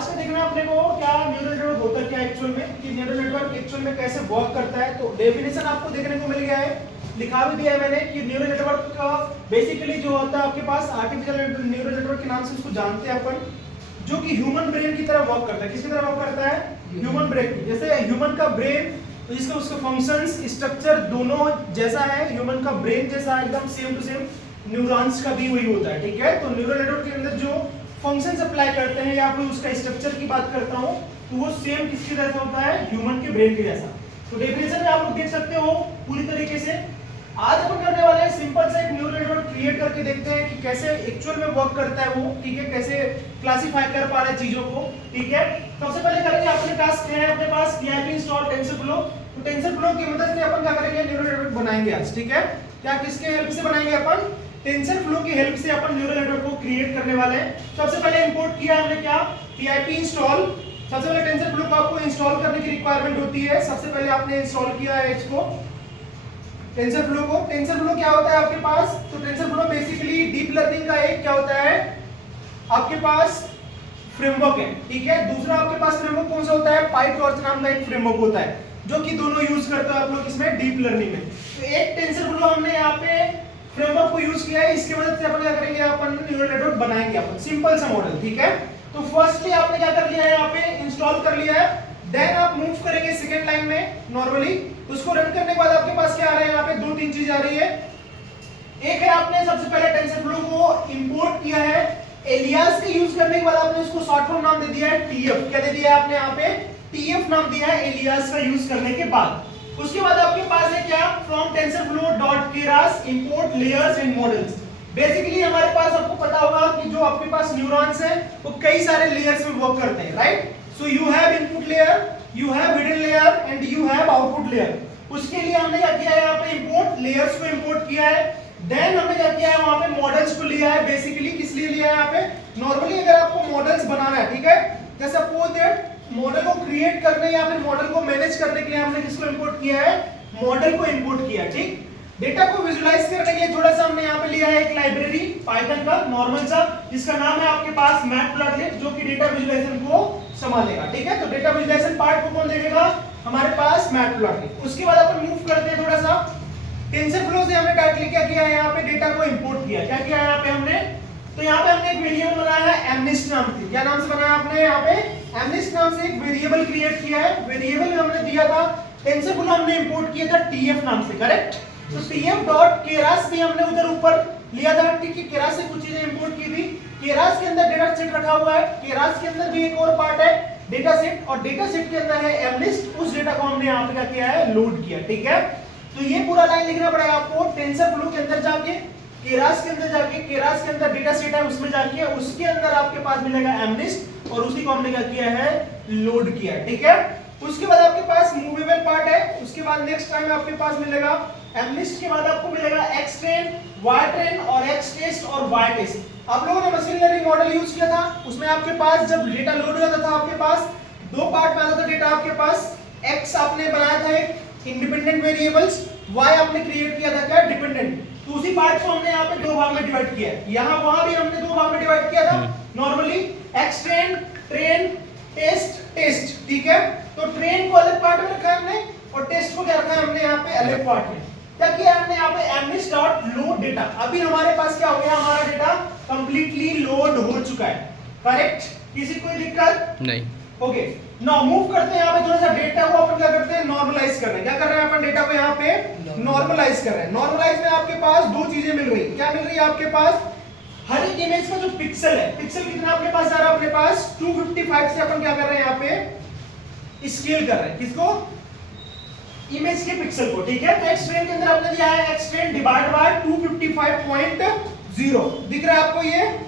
आज का देखना अपने को क्या न्यूरल नेटवर्क होता है क्या एक्चुअल में, कि न्यूरल नेटवर्क एक्चुअल में कैसे वर्क करता है। तो डेफिनेशन आपको देखने को मिल गया है, लिखा भी दिया है मैंने कि न्यूरल नेटवर्क का बेसिकली जो होता है आपके पास आर्टिफिशियल न्यूरल नेटवर्क के नाम से उसको जानते हैं अपन, जो कि ह्यूमन ब्रेन की तरह वर्क करता है। किसकी तरह वर्क करता है? Human brain. जैसे ह्यूमन का ब्रेन, तो इसका उसका फंक्शंस स्ट्रक्चर दोनों जैसा है, ह्यूमन का ब्रेन जैसा एकदम सेम टू सेम न्यूरॉन्स का भी वही होता है। ठीक है, तो न्यूरल नेटवर्क के अंदर जो फंक्शंस अप्लाई करते हैं या फिर उसका स्ट्रक्चर की बात करता हूं तो वो सेम किसकी तरह होता है? ह्यूमन के ब्रेन के जैसा। तो डेफिनेशन में आप लोग देख सकते हो पूरी तरीके से। आज अपन करने वाले हैं सिंपल सा एक न्यूरल नेटवर्क क्रिएट करके देखते हैं कि कैसे एक्चुअल में वर्क करता है वो। ठीक है, कैसे क्लासिफाई कर पा रहे हैं चीजों को। ठीक है, सबसे पहले करेंगे अपने पास क्या है, अपने पास PIP इंस्टॉल टेंसरफ्लो। तो टेंसरफ्लो की मदद से अपन क्या करेंगे? न्यूरल नेटवर्क बनाएंगे आज। ठीक है, क्या किसके हेल्प से बनाएंगे? अपन टेंसरफ्लो की हेल्प से अपन न्यूरल नेटवर्क को क्रिएट करने वाले हैं। सबसे पहले इंपोर्ट किया हमने क्या? PIP install. सबसे पहले टेंसरफ्लो को आपको इंस्टॉल करने की रिक्वायरमेंट होती है। सबसे पहले आपने इंस्टॉल किया है इसको, टेंसरफ्लो को। टेंसरफ्लो क्या होता है आपके पास? तो टेंसरफ्लो बेसिकली डीप लर्निंग का एक क्या होता है आपके पास? फ्रेमवर्क है। ठीक है, दूसरा आपके पास फ्रेमवर्क कौन सा होता है? पाइटॉर्च नाम का एक फ्रेमवर्क होता है जो कि दोनों यूज करते हो आप लोग इसमें डीप लर्निंग में। तो एक टेंसरफ्लो हमने यहाँ पे फ्रेमवर्क को यूज किया है, इसकी मदद से अपन क्या करेंगे? अपन न्यूरल नेटवर्क बनाएंगे अपन सिंपल सा मॉडल। ठीक है, तो फर्स्टली आपने क्या कर लिया है? यहाँ पे इंस्टॉल कर लिया है। देन आप मूव करेंगे सेकंड लाइन में नॉर्मली। उसको रन करने के बाद आपके पास क्या आ रहा है? यहाँ पे दो तीन चीज आ रही है। एक है आपने सबसे पहले टेंसरफ्लो को इंपोर्ट किया है, एलियास के यूज करने के बाद आपने उसको शॉर्ट फॉर्म नाम दे दिया है TF। क्या दे दिया है आपने? यहाँ पे TF नाम दिया है एलियास का यूज करने के बाद। उसके बाद आपके पास है क्या? From TensorFlow keras import layers and models. Basically हमारे पास आपको पता होगा कि जो आपके पास न्यूरॉन्स हैं वो कई सारे लेयर्स में वर्क करते हैं, right? So you have input layer, you have hidden layer and you have output layer. उसके लिए हमने क्या किया है? यहाँ पे इंपोर्ट लेयर्स को इंपोर्ट किया है। देन हमने क्या किया है? वहां पे मॉडल्स को लिया है। बेसिकली किस लिए लिया है यहाँ पे? नॉर्मली अगर आपको मॉडल्स बनाना है, ठीक है, जैसे सपोज दैट मॉडल को क्रिएट करने या फिर मॉडल को मैनेज करने के लिए हमने किसको इंपोर्ट किया है? मॉडल को इंपोर्ट किया। ठीक, डेटा को विजुलाइज करने के लिए थोड़ा सा हमने यहाँ पे लिया है एक लाइब्रेरी पाइथन का नॉर्मल सा, जिसका नाम है आपके पास मैटप्लॉटलिब, जो कि डेटा विजुलाइजेशन को संभालेगा। ठीक है, तो डेटा विजुलाइजेशन पार्ट को कौन देखेगा? हमारे पास मैटप्लॉटलिब। उसके बाद अपन मूव करते हैं थोड़ा सा टेंसरफ्लो से। हमने डायरेक्टली क्या किया है? यहाँ पे डेटा को इंपोर्ट किया। क्या किया है यहाँ पे हमने? तो यहाँ पे हमने एक वेरिएबल बनाया है एमनिस्ट नाम से। क्या नाम से बनाया आपने? यहाँ पे एमनिस्ट नाम से एक वेरिएबल क्रिएट किया है। वेरिएबल में हमने दिया था टेंसरफ्लो, हमने इंपोर्ट किया था TF नाम से, करेक्ट? तो TF.keras भी हमने उधर ऊपर लिया था। ठीक है, keras से कुछ चीजें इंपोर्ट की थी। keras के अंदर डेटा सेट रखा हुआ है। keras के अंदर भी एक और पार्ट है डेटा सेट, और डेटा सेट के अंदर है एमनिस्ट। उस डेटा को हमने यहाँ पे क्या किया है? लोड किया। ठीक है, तो ये पूरा लाइन लिखना पड़ेगा आपको। टेंसरफ्लो के अंदर जाके, keras के अंदर जाके, keras के अंदर डेटा सेट है उसमें जाके, उसके अंदर आपके पास मिलेगा एमनिस्ट, और उसी को हमने क्या किया है? लोड किया। ठीक है, उसके बाद आपके पास मूवेबल पार्ट है। उसके बाद नेक्स्ट टाइम आपके पास मिलेगा एमनिस्ट के बाद आपको मिलेगा xtrain, ytrain और xtest और ytest। आप लोगों ने मशीन लर्निंग मॉडल यूज किया था, उसमें आपके पास जब डेटा लोड होता था आपके पास दो पार्ट में आता था डेटा। आपके पास x आपने बनाया था एक इंडिपेंडेंट वेरिएबल्स, y आपने क्रिएट किया था क्या? डिपेंडेंट। तो उसी पार्ट को हमने यहाँ पे दो भाग में डिवाइड किया है। यहाँ वहां भी हमने दो भाग में डिवाइड किया था normally, xtrain, train, test, test। ठीक है, तो ट्रेन को अलग पार्ट में रखा है हमने, और टेस्ट को क्या रखा है हमने यहाँ पे अलग पार्ट में। क्या किया हमने यहाँ पे? एमनिस्ट.लोड डेटा। अभी हमारे पास क्या हो गया? हमारा डेटा कंप्लीटली लोड हो चुका है, करेक्ट? किसी कोई दिक्कत नहीं? ओके, नाउ मूव करते हैं। यहाँ पे थोड़ा सा डेटा को अपन क्या करते हैं? नॉर्मलाइज कर रहे हैं। क्या कर रहे हैं अपन? डेटा को यहाँ पे नॉर्मलाइज कर रहे हैं। नॉर्मलाइज में आपके पास दो चीजें मिल रही है। क्या मिल रही है आपके पास? हर एक इमेज का जो पिक्सल है, पिक्सल कितना आपके पास आ रहा है? अपने पास 255 से अपन क्या कर रहे हैं? यहाँ पे स्केल कर रहे हैं। किसको? इमेज के पिक्सल को। ठीक है, तो xtrain के अंदर आपने दिया है xtrain डिवाइड बाय 255.0। दिख रहा है आपको ये?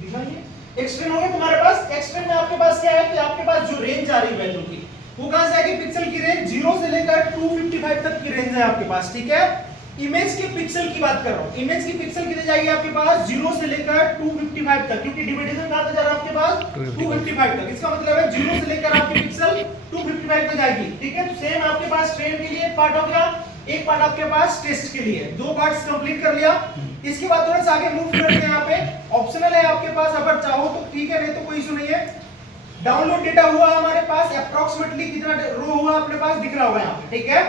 दिखा ये xtrain हो गया तुम्हारे पास। xtrain में आपके पास क्या है कि आपके पास जो रेंज आ रही है वैल्यू की, वो कहां से आएगी? पिक्सल की रेंज 0 से लेकर 255 तक की रेंज है आपके पास। ठीक है, इमेज के पिक्सल की बात कर रहा हूं। इमेज की पिक्सल कितने जाएगी आपके पास? 0 से लेकर 255 तक, क्योंकि डिविजन कहां तक जा रहा है आपके पास? 255 तक। इसका मतलब है 0 से लेकर आपकी पिक्सल 255 तक जाएगी। ठीक है, तो सेम आपके पास ट्रेन के लिए एक पार्ट हो गया, एक पार्ट आपके पास टेस्ट के लिए, दो पार्ट्स कंप्लीट कर लिया। इसके बाद थोड़ा सा आगे मूव करते हैं। यहाँ पे ऑप्शनल है आपके पास, अगर चाहो तो ठीक है, नहीं तो कोई इशू नहीं है। डाउनलोड डेटा हुआ हमारे पास, अप्रोक्सीमेटली कितना रो हुआ अपने पास दिख रहा होगा यहाँ पे, ठीक है।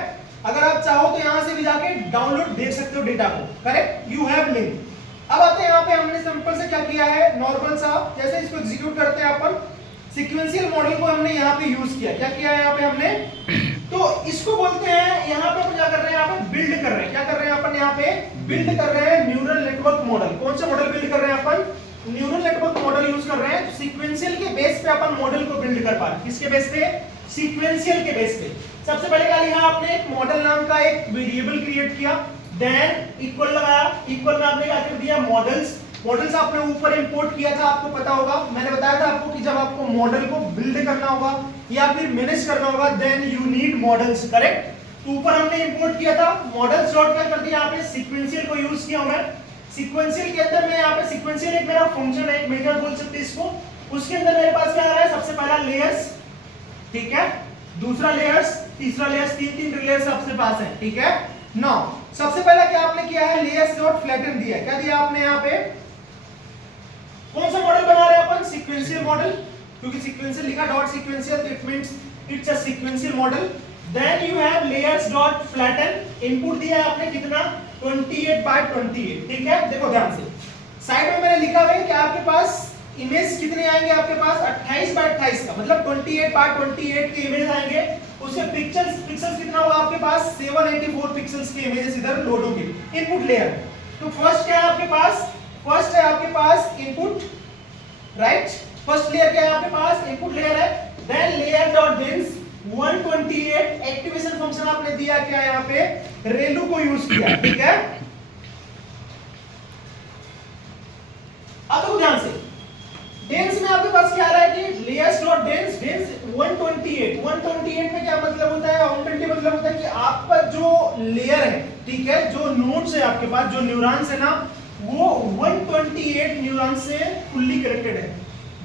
अगर आप चाहो तो यहाँ से भी जाके डाउनलोड देख सकते हो डेटा को, करेक्ट, यू हैव लिंक। अब आते हैं यहाँ पे, हमने सिंपल से क्या किया है, नॉर्मल सा जैसे इसको एग्जीक्यूट करते हैं अपन, सीक्वेंशियल मॉडल को हमने यहाँ पे यूज किया। क्या किया है यहाँ पे हमने, तो इसको बोलते हैं, यहाँ पे क्या कर रहे हैं, यहाँ पे बिल्ड कर रहे हैं। क्या कर रहे हैं अपन, यहाँ पे बिल्ड कर रहे हैं न्यूरल नेटवर्क मॉडल। कौन सा मॉडल बिल्ड कर रहे हैं अपन, न्यूरल नेटवर्क मॉडल यूज कर रहे हैं। सीक्वेंशियल के बेस पे अपन मॉडल को बिल्ड कर पा रहे हैं। किसके बेस पे, सीक्वेंशियल के बेस पे। सबसे पहले क्या लिखा आपने, एक मॉडल नाम का एक वेरिएबल क्रिएट किया, देन इक्वल लगाया, इक्वल में आपने क्या कर दिया, मॉडल्स। मॉडल्स आपने ऊपर इंपोर्ट किया था, आपको पता होगा, मैंने बताया था आपको कि जब आपको मॉडल को बिल्ड करना होगा या फिर मैनेज करना होगा, then you need models, correct. तो ऊपर हमने इंपोर्ट किया था मॉडल्स डॉट क्या कर दिया, यहाँ पे सीक्वेंशियल को यूज किया हमने। सीक्वेंशियल के अंदर मैं यहाँ पे सीक्वेंशियल एक मेरा फंक्शन है, एक मेथड बोल सकते हैं इसको। उसके अंदर मेरे पास क्या आ रहा है, सबसे पहला लेयर्स, ठीक है, दूसरा लेयर्स, तीसरा लेयर्स, तीन लेयर्स आपके पास है, ठीक है। नाउ सबसे पहला क्या आपने किया है, लेयर्स डॉट फ्लैटन दिया। क्या दिया आपने यहाँ पे, कौन सा मॉडल बना रहे हैं अपन, सीक्वेंशियल मॉडल, क्योंकि सीक्वेंशियल लिखा dot sequential, it means it's a sequential model. Then you have layers dot flatten, input दिया है आपने कितना, 28 बाय 28, ठीक है। देखो ध्यान से, साइड में मैंने लिखा हुआ है कि आपके पास इमेज कितने आएंगे, आपके पास 28 बाय 28 का मतलब 28 बाय 28 के इमेज आएंगे। उसके पिक्सेल्स कितना होगा आपके पास, 784 पिक्सेल्स के इमेजेस इधर लोड होंगे इनपुट लेयर। तो फर्स्ट क्या है आपके पास, फर्स्ट है आपके पास इनपुट, राइट, फर्स्ट लेयर क्या है आपके पास, इनपुट लेयर है। Then layer dot dense 128, activation function आपने दिया क्या यहाँ पे, रेलू को यूज किया, ठीक है। अब तो ध्यान से, डेंस में आपके पास क्या आ रहा है कि लेयर्स डॉट डेंस 128 में क्या मतलब होता है, 120 मतलब होता है कि आपका जो लेयर है, ठीक है, जो नोड्स है आपके पास, जो न्यूरॉन्स है ना, वो 128 न्यूरॉन्स से फुल्ली कनेक्टेड है।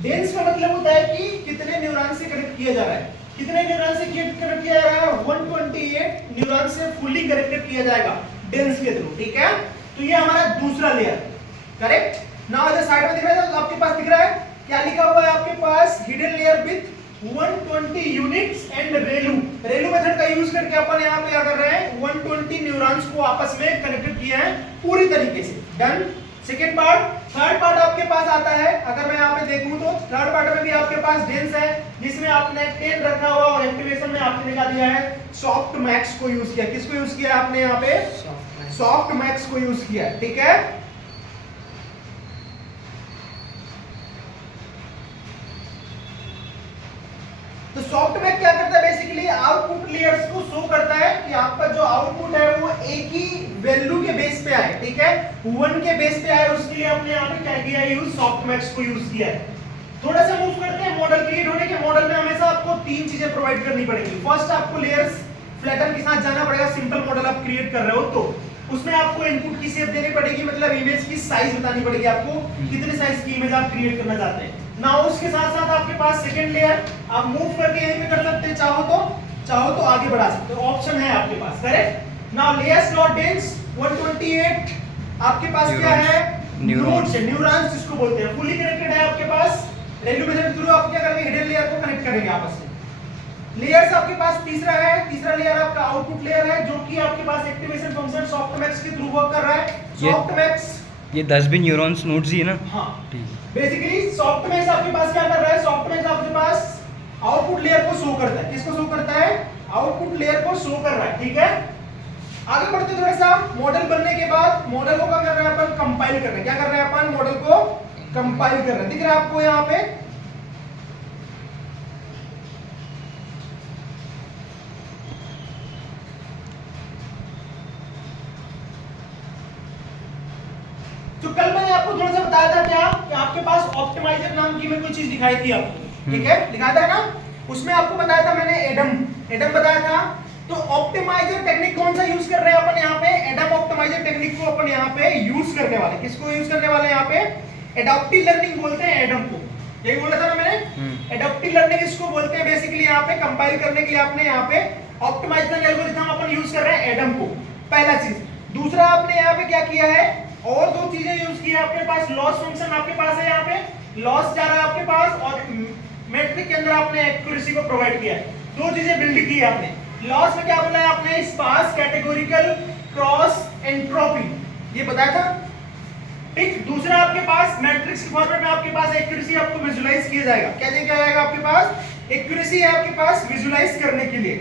डेंस का मतलब होता है कि कितने न्यूरॉन से कनेक्ट किया जा रहा है, कितने न्यूरॉन से कनेक्ट किया जा रहा है, 128 न्यूरॉन से फुल्ली कनेक्टेड किया जाएगा डेंस के थ्रू, ठीक है। तो ये हमारा दूसरा लेयर, करेक्ट। नाउ इधर साइड में दिख रहा है, तो आपके पास दिख रहा है क्या लिखा हुआ है आपके पास, hidden layer with 120 units and relu method का यूज करके अपन यहाँ पे क्या कर रहे हैं, 120 न्यूरॉन्स को आपस में कनेक्टेड किया है पूरी तरीके से, done. Second part, third part आपके पास आता है, अगर मैं यहाँ पे देखूं तो थर्ड पार्ट में भी आपके पास डेंस है, जिसमें आपने 10 रखा हुआ और एक्टिवेशन में आपने निकाल दिया है सॉफ्ट मैक्स को यूज किया। किसको यूज किया आपने यहाँ पे, सॉफ्ट मैक्स को यूज किया, ठीक है। तो सॉफ्टवेयर क्या करता है, बेसिकली आउटपुट लेयर्स को शो करता है कि आपका जो आउटपुट है वो एक ही वैल्यू के बेस पे आए, ठीक है, 1 के बेस पे आए। उसके लिए हमने यहाँ पे क्या किया है, यूज सॉफ्टमैक्स को यूज किया है। थोड़ा सा मूव करते हैं, मॉडल क्रिएट होने के मॉडल में हमेशा आपको 3 चीजें प्रोवाइड करनी पड़ेगी। फर्स्ट, आपको लेयर्स फ्लैटन के साथ जाना पड़ेगा, सिंपल मॉडल आप क्रिएट कर रहे हो तो उसमें आपको इनपुट की शेप देनी पड़ेगी, मतलब इमेज की साइज बतानी पड़ेगी आपको, कितने साइज की इमेज आप क्रिएट करना चाहते हैं। नाउ उसके साथ साथ आपके पास सेकंड लेयर, आप मूव करके यहीं पे कर सकते हैं, चाहो तो आगे बढ़ा सकते हो, ऑप्शन है आपके पास, correct. Now layers dot dense 128 आपके पास क्या है, न्यूरॉन्स, न्यूरॉन्स जिसको बोलते हैं, फुली कनेक्टेड है आपके पास। रेलू मेथड के थ्रू आप क्या करेंगे, हिडन लेयर को कनेक्ट करेंगे आपस में। लेयर्स आपके पास तीसरा है, तीसरा लेयर आपका आउटपुट लेयर है, जो कि आपके पास एक्टिवेशन फंक्शन सॉफ्टमैक्स के थ्रू वर्क कर रहा है। सॉफ्टमैक्स ये 10 भी न्यूरॉन्स नोड्स ही है ना, हाँ, ठीक है। बेसिकली सॉफ्टमैक्स आपके पास क्या कर रहा है, सॉफ्टमैक्स आपके पास आउटपुट लेयर को शो करता है। किसको शो करता है, आउटपुट लेयर को शो कर रहा है, ठीक है। आगे बढ़ते थोड़ा सा, मॉडल बनने के बाद मॉडल को क्या कर रहे हैं अपन, कंपाइल कर रहे हैं। क्या कर रहे हैं अपन, मॉडल को कंपाइल कर रहे हैं, दिख रहा है आपको यहाँ पे। तो कल मैंने आपको थोड़ा सा बताया था क्या कि आपके पास ऑप्टिमाइजर नाम की मैं कोई चीज दिखाई थी आपको, ठीक है, दिखाया था ना। उसमें आपको बताया था मैंने एडम बताया था। तो ऑप्टिमाइजर टेक्निक कौन सा यूज कर रहे हैं अपन यहाँ पे, एडम ऑप्टिमाइजर टेक्निक को अपन यहाँ पे यूज करने वाले। किसको यूज करने वाले यहाँ पे, एडाप्टिव लर्निंग बोलते हैं एडम को, यही बोला था ना मैंने। एडाप्टिव लर्निंग इसको बोलते हैं बेसिकली। यहाँ पे कंपाइल करने के लिए आपने यहाँ पे ऑप्टिमाइजेशन एल्गोरिथम अपन यूज कर रहे हैं एडम को, पहला चीज। दूसरा आपने यहाँ पे क्या किया है, और दो चीजें यूज की है आपके पास, लॉस फंक्शन आपके पास है, यहाँ पे लॉस जा रहा है आपके पास, और मैट्रिक के अंदर आपने एक्यूरेसी को प्रोवाइड किया है। दो चीजें बिल्ड की है आपने। लॉस में क्या बोला है आपने, स्पार्स, कैटेगोरिकल, क्रॉस, एंट्रोपी, ये बताया था, ठीक। दूसरा आपके पास मैट्रिक्स के फॉर्मेट में आपके पास एक्यूरेसी आपको विजुलाइज किया जाएगा। क्या क्या जाएगा आपके पास, एक्यूरेसी है आपके पास विजुलाइज करने के लिए।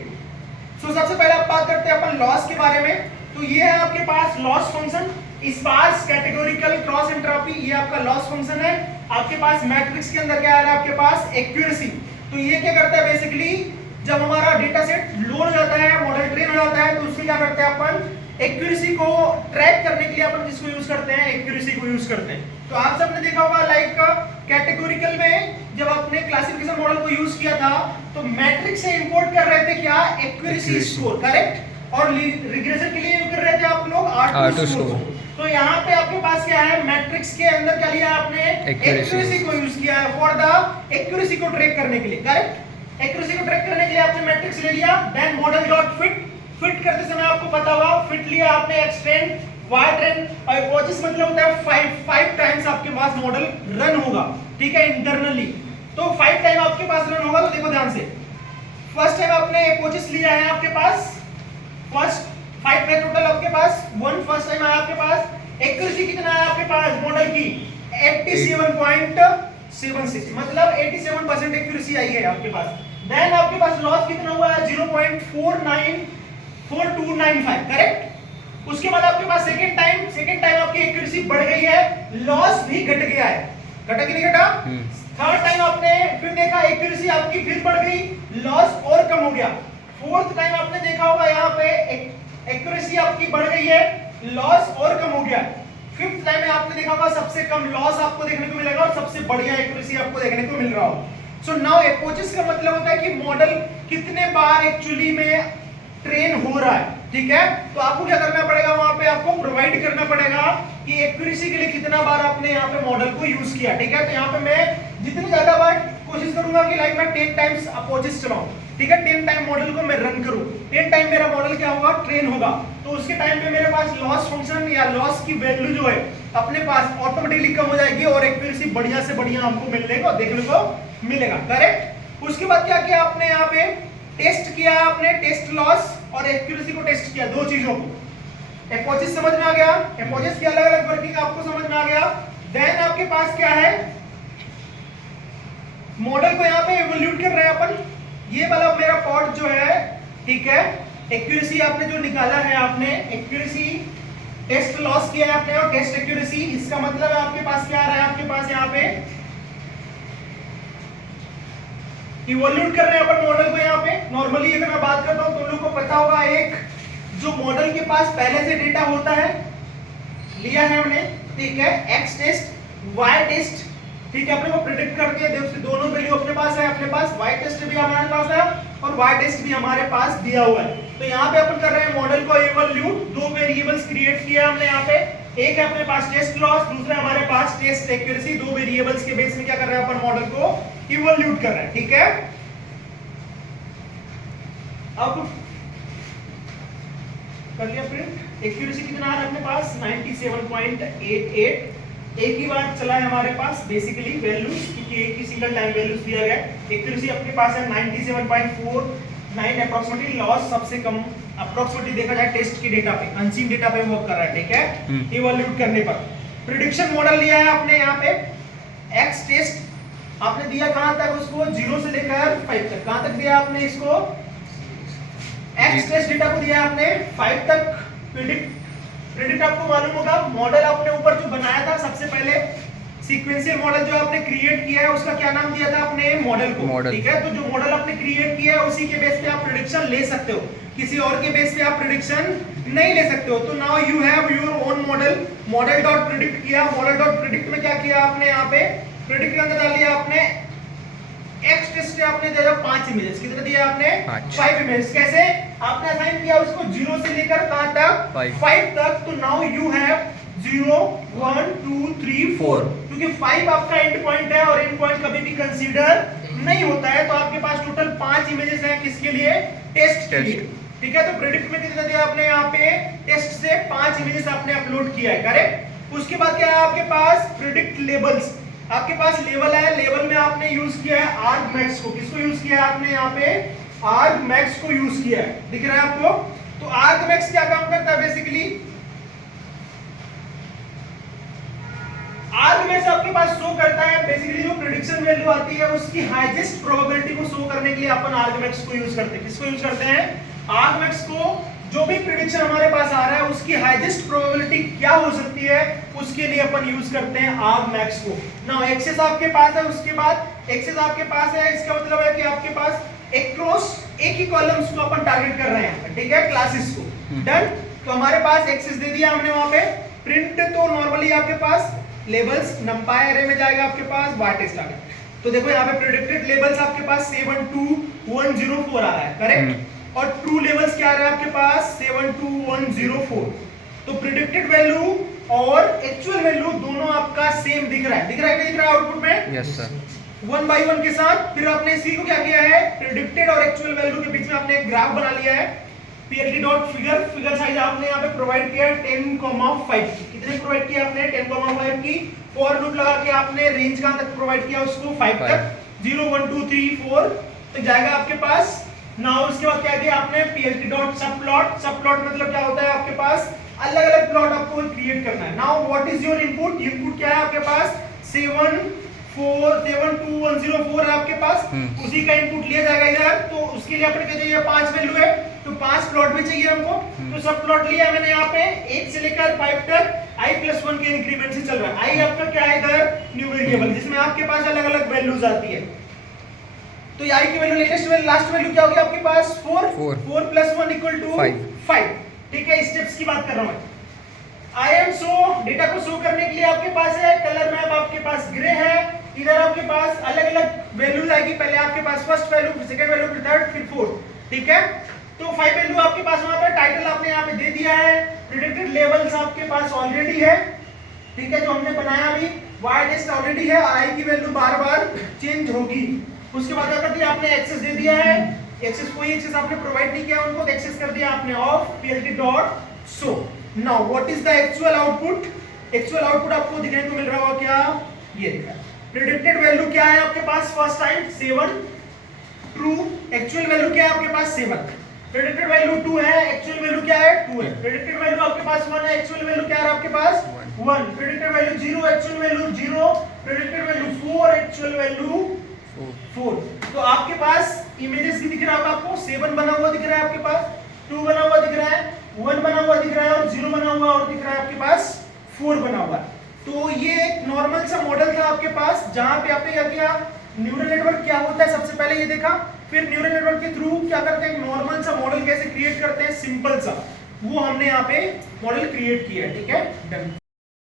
सो सबसे पहले आप बात करते हैं अपन लॉस के बारे में। तो ये है आपके पास loss function, sparse, categorical, cross, entropy, ये आपका लॉस फंक्शन है। आपके पास मैट्रिक्स के अंदर क्या आ रहा है आपके पास, एक्यूरेसी। तो ये क्या करता है बेसिकली, जब हमारा डेटा सेट लोड हो जाता है, मॉडल ट्रेन हो जाता है, तो उसमें क्या करते हैं अपन, एक्यूरेसी को ट्रैक करने के लिए अपन किसको यूज करते हैं, एक्यूरेसी को यूज करते हैं। तो आप सबने देखा होगा लाइक कैटेगोरिकल में जब आपने क्लासिफिकेशन मॉडल को यूज किया था, तो मैट्रिक्स से इंपोर्ट कर रहे थे क्या, एक्यूरेसी स्कोर, करेक्ट। और रिग्रेशन के लिए यूज कर रहे थे आप लोग R2 स्कोर। तो यहाँ पे आपके पास क्या है, मैट्रिक्स के अंदर क्या लिया आपने, एक्यूरेसी को यूज किया है फॉर द एक्यूरेसी को ट्रैक करने के लिए, करेक्ट। एक्यूरेसी को ट्रैक करने के लिए आपने मैट्रिक्स ले लिया, देन मॉडल डॉट फिट करते समय आपको पता होगा, फिट लिया आपने, एक्सटेंड, वाई ट्रेन, और कोचिस मतलब होता है 5 टाइम्स आपके पास मॉडल रन होगा, ठीक है, इंटरनली। तो 5 टाइम आपके पास रन होगा। तो देखो ध्यान से, फर्स्ट टाइम आपने कोचिस लिया है आपके पास, फर्स्ट 5 है टोटल आपके पास, 1 फर्स्ट टाइम आया आपके पास। एक्यूरेसी कितना है आपके पास मॉडल की, 87.76, मतलब 87% एक्यूरेसी आई है आपके पास। देन आपके पास लॉस कितना हुआ है, 0.4295, करेक्ट। उसके बाद आपके पास सेकंड टाइम आपकी एक्यूरेसी बढ़ गई है, लॉस भी घट गया है, घटा कि नहीं घटा। थर्ड टाइम आपने फिर देखा, एक्यूरेसी आपकी फिर बढ़ गई, लॉस और कम हो गया। फोर्थ टाइम आपने देखा होगा यहाँ पे एक्यूरेसी आपकी बढ़ गई है, लॉस और कम हो गया। फिफ्थ टाइम में आपने देखा होगा सबसे कम लॉस आपको देखने को मिलेगा और सबसे बढ़िया एक्यूरेसी आपको देखने को मिल रहा हो। सो नाउ एपोचिस का मतलब होता है कि मॉडल कितने बार एक्चुअली में ट्रेन हो रहा है, ठीक है। तो आपको क्या करना पड़ेगा, वहां पे आपको प्रोवाइड करना पड़ेगा कि एक्यूरेसी के लिए कितना बार आपने यहाँ पे मॉडल को यूज किया, ठीक है। तो यहाँ पे मैं जितनी ज्यादा बार कोशिश करूंगा कि लाइक मैं 10 टाइम्स अपोजिट चलाऊं, ठीक है, 10 टाइम मॉडल को मैं रन करूं, 10 टाइम मेरा मॉडल क्या होगा, ट्रेन होगा। तो उसके टाइम पे मेरे पास लॉस फंक्शन या लॉस की वैल्यू जो है अपने पास ऑटोमेटिकली कम हो जाएगी और एक्यूरेसी बढ़िया से बढ़िया हमको मिलने को देखने को मिलेगा, करेक्ट। उसके बाद क्या किया आपने, यहाँ पे टेस्ट किया आपने, टेस्ट लॉस और एक्यूरेसी को टेस्ट किया, दो चीजों को। एपोचिस समझ में आ गया, एपोचिस की अलग अलग वर्किंग आपको समझ में आ गया। देन आपके पास क्या है, मॉडल को यहाँ पे इवोल्यूट कर रहे हैं अपन। ये वाला मेरा पॉट जो है, ठीक है, एक्यूरेसी आपने जो निकाला है, आपने एक्यूरेसी टेस्ट लॉस किया है आपने और टेस्ट एक्यूरेसी, इसका मतलब है आपके पास क्या आ रहा है, आपके पास यहाँ पे इवोल्यूट कर रहे हैं अपन मॉडल को। यहाँ पे नॉर्मली अगर मैं बात करता हूँ, तुम लोगों को पता होगा, एक जो मॉडल के पास पहले से डेटा होता है, लिया है हमने, ठीक है, एक्स टेस्ट वाई टेस्ट, ठीक है, अपने को प्रिडिक्ट करके दोनों वैल्यू अपने पास है, अपने पास वाई टेस्ट भी हमारे पास है और वाई टेस्ट भी हमारे पास दिया हुआ है। तो यहाँ पे अपन कर रहे हैं मॉडल को इवोल्यूट, दो वेरिएबल्स क्रिएट किया हमने यहाँ पे, एक है अपने पास टेस्ट लॉस, दूसरा हमारे पास टेस्ट एक्यूरेसी, दो वेरिएबल्स के बेस में क्या कर रहे हैं अपन मॉडल को इवोल्यूट कर रहे हैं, ठीक है। अब कर लिया प्रिंट, एक्यूरेसी कितना है अपने पास 97.88, एक ही बार चला है हमारे पास बेसिकली वैल्यूज, क्योंकि एक ही सिंगल टाइम वैल्यूज दिया गया है। एक्यूरेसी अपने पास है 97.49 अप्रोक्सीमेटली, लॉस सबसे कम अप्रोक्सीमेटली देखा जाए टेस्ट के डेटा पे, अनसीन डेटा पे वर्क कर रहा है, ठीक है, इवोल्यूट करने पर। प्रिडिक्शन मॉडल लिया है आपने यहाँ पे, एक्स टेस्ट आपने दिया कहां तक उसको, 0 से लेकर 5 तक, कहां तक दिया आपने इसको, एक्स टेस्ट डेटा को दिया आपने 5 तक। प्रिडिक्ट आपको मालूम होगा, मॉडल आपने ऊपर जो बनाया था सबसे पहले सीक्वेंशियल मॉडल जो आपने क्रिएट किया है, उसका क्या नाम दिया था आपने, मॉडल को, ठीक है। तो जो मॉडल आपने क्रिएट किया है उसी के बेस पे आप प्रिडिक्शन ले सकते हो, किसी और के बेस पे आप प्रिडिक्शन नहीं ले सकते हो। तो now you have your own model, model dot predict किया, मॉडल डॉट प्रिडिक्ट में क्या किया आपने, यहाँ पे प्रिडिक्ट के अंदर डाल दिया आपने एक्स टेस्ट से, आपने दिया 5 इमेजेस, कितने दिए आपने 5 इमेजेस। कैसे आपने असाइन किया उसको 0 से लेकर कहां तक 5 तक। तो नाउ यू हैव 0 1 2 3 4, क्योंकि 5 आपका एंड पॉइंट है और एंड पॉइंट कभी भी कंसीडर नहीं होता है तो आपके पास टोटल 5 इमेजेस हैं किसके लिए, टेस्ट के लिए, ठीक है। तो प्रेडिक्ट में कितना दिया आपने, यहाँ पे टेस्ट से 5 इमेजेस आपने अपलोड किया है, करेक्ट। उसके बाद क्या है आपके पास, प्रेडिक्ट लेबल्स, आपके पास लेवल है, लेवल में आपने यूज किया है आर्गमैक्स को, किसको यूज किया है आपने, यहाँ पे आर्गमैक्स को यूज किया है, दिख रहा है आपको। तो आर्गमैक्स क्या काम करता है बेसिकली, आर्गमैक्स आपके पास शो करता है बेसिकली जो प्रेडिक्शन वैल्यू आती है उसकी हाईएस्ट प्रोबेबिलिटी को शो करने के लिए अपन आर्गमैक्स को यूज करते हैं, किसको यूज करते हैं, आर्गमैक्स को। जो भी प्रेडिक्शन हमारे पास आ रहा है उसकी हाईएस्ट प्रोबेबिलिटी क्या हो सकती है उसके लिए अपन यूज करते हैं आर्गमैक्स को। नाउ एक्सेस आपके पास है, उसके बाद एक्सेस आपके पास है, इसका मतलब है कि आपके पास एक्रॉस एक ही कॉलम्स को अपन टारगेट कर रहे हैं, ठीक है, क्लासेस को। डन। तो हमारे पास एक्सेस दे दिया हमने वहां पे। प्रिंट तो नॉर्मली आपके पास लेबल्स नंपाई एरे में जाएगा आपके पास वाट टेस्ट आ गया। तो देखो यहाँ पे प्रेडिक्टेड लेबल्स आपके पास 72104 आ रहा है, करेक्ट। और ट्रू लेवल्स क्या आ रहा है आपके पास 72104। तो प्रेडिक्टेड वैल्यू और एक्चुअल वैल्यू दोनों आपका सेम दिख रहा है, दिख रहा है, क्या दिख रहा है आउटपुट में, यस सर। 1 by 1 के साथ। फिर आपने इसी को क्या किया है, प्रेडिक्टेड और एक्चुअल वैल्यू के बीच में आपने एक ग्राफ बना लिया है। plt dot figure, figure size आपने यहाँ पे प्रोवाइड किया है 10,5 की, कितने प्रोवाइड किया आपने 10,5 की। फॉर लूप लगा के आपने रेंज कहां तक प्रोवाइड किया उसको 5 तक, 0 1 2 3 4 तो जाएगा आपके पास। नाउ उसके बाद क्या किया आपने plt डॉट सब प्लॉट, सब प्लॉट मतलब क्या होता है आपके पास अलग अलग प्लॉट आपको क्रिएट करना है। Now what is your input, input क्या है आपके पास 72104 है आपके पास, उसी का इनपुट लिया जाएगा इधर। तो उसके लिए अपने क्या चाहिए 5 वैल्यू है, तो 5 प्लॉट में चाहिए हमको। तो सब प्लॉट लिया मैंने यहाँ पे 1 से लेकर 5 तक i+1 के इंक्रीमेंट से चल रहा है। i आपका क्या है इधर न्यू वेरिएबल जिसमें आपके पास अलग अलग वैल्यूज आती है। तो i की value latest value last value क्या होगी आपके पास 4 + 1 = 5, ठीक है। स्टेप्स की बात कर रहा हूं मैं। आई एम शो डेटा को शो करने के लिए आपके पास है कलर मैप, आपके पास ग्रे है, इधर आपके पास अलग अलग वैल्यूज आएगी, पहले आपके पास फर्स्ट वैल्यू, फिर सेकंड वैल्यू, फिर थर्ड, फिर फोर्थ, ठीक है। तो 5 वैल्यू आपके पास वहां पर, टाइटल आपने यहाँ पे दे दिया है, प्रेडिक्टेड लेवल्स आपके पास ऑलरेडी है, ठीक है, जो हमने बनाया अभी वाई टेस्ट ऑलरेडी है, और आई की वैल्यू बार बार चेंज होगी। उसके बाद क्या कर दिया आपने, एक्सेस दे दिया है, एक्सेस कोई एक्सेस आपने प्रोवाइड नहीं किया उनको, तो एक्सेस कर दिया आपने of plt dot show. Now what is the actual output, actual output आपको दिखने को मिल रहा होगा क्या, ये दिख रहा है। प्रेडिक्टेड वैल्यू क्या है आपके पास first time 7 true, actual value क्या है आपके पास 7, प्रेडिक्टेड वैल्यू 2 है, एक्चुअल वैल्यू क्या है 2 है, प्रेडिक्टेड वैल्यू आपके पास 1 है, एक्चुअल वैल्यू क्या है आपके पास 1, predicted value 0, actual value 0, predicted value 4, actual value 4। तो आपके पास इमेजेस की दिख रहा होगा आपको, 7 बना हुआ दिख रहा है आपके पास, 2 बना हुआ दिख रहा है, 1 बना हुआ दिख रहा है, और 0 बना हुआ और दिख रहा है आपके पास 4 बना हुआ। तो ये एक नॉर्मल सा मॉडल था आपके पास, जहां पे आपने क्या किया, न्यूरल नेटवर्क क्या होता है सबसे पहले ये देखा, फिर न्यूरल नेटवर्क के थ्रू क्या करते हैं, नॉर्मल सा मॉडल कैसे क्रिएट करते हैं, सिंपल सा, वो हमने यहाँ पे मॉडल क्रिएट किया है, ठीक है, डन।